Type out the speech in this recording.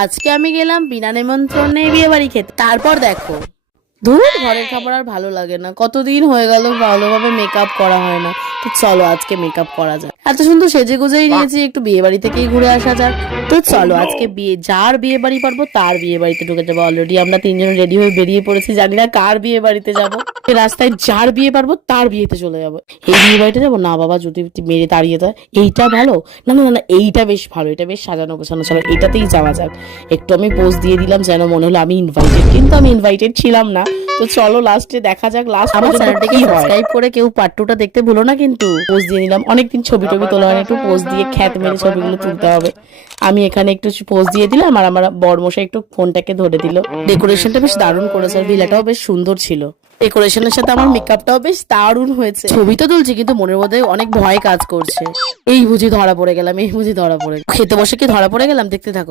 আজকে আমি গেলাম বিনা নিমন্ত্রণে বিয়ে বাড়ি খেতে। তারপর দেখো, ধুর, ঘরের খাবার আর ভালো লাগে না। কতদিন হয়ে গেল ভালোভাবে মেকআপ করা হয় না। তো চলো আজকে মেকআপ করা যাক। এত সুন্দর সেজে গুজেই নিয়েছি, একটু বিয়ে বাড়ি থেকেই ঘুরে আসা যাক। তো চলো আজকে যার বিয়ে বাড়ি পারবো তার বিয়ে বাড়িতে ঢুকে যাবো। অলরেডি আমরা তিনজন রেডি হয়ে বেরিয়ে পড়েছি, জানি না কার বিয়ে বাড়িতে যাবো। রাস্তায় যার বিয়ে পারবো তার বিয়েতে চলে যাবো। এই বিয়ে বাড়িতে যাবো না বাবা, যদি মেরে তাড়িয়ে দেয়। এইটা ভালো না, না না, এইটা বেশ ভালো, এটা বেশ সাজানো গোছানো, চলো এটাতেই যাওয়া যাক। একটু আমি পোজ দিয়ে দিলাম, যেন মনে হলো আমি ইনভাইটেড, কিন্তু আমি ইনভাইটেড ছিলাম না। তো চলো লাস্টে দেখা যাক লাস্ট আমার চ্যানেলটাকে সাবস্ক্রাইব করে কেউ পার্ট 2টা দেখতে ভুলো না কিন্তু। পোজ দিয়ে নিলাম, অনেকদিন ছবি টবি তোলা হয় না, একটু পোজ দিয়ে খ্যাত মেরে ছবিগুলো তুলতে হবে। আমি এখানে একটু পোজ দিয়ে দিলাম আর আমার বরমশাই একটু ফোনটাকে ধরে দিল। ডেকোরেশনটা বেশ দারুণ করেছে আর ভিলাটাও বেশ সুন্দর ছিল। ডেকোরেশনের সাথে আমার মেকআপটাও বেশ দারুণ হয়েছে। ছবি তো তুলছি কিন্তু মনের মধ্যে অনেক ভয় কাজ করছে। এই বুঝি ধরা পড়ে গেলাম, এই বুঝি ধরা পড়ে খেতে বসে কি ধরা পড়ে গেলাম, দেখতে থাকো।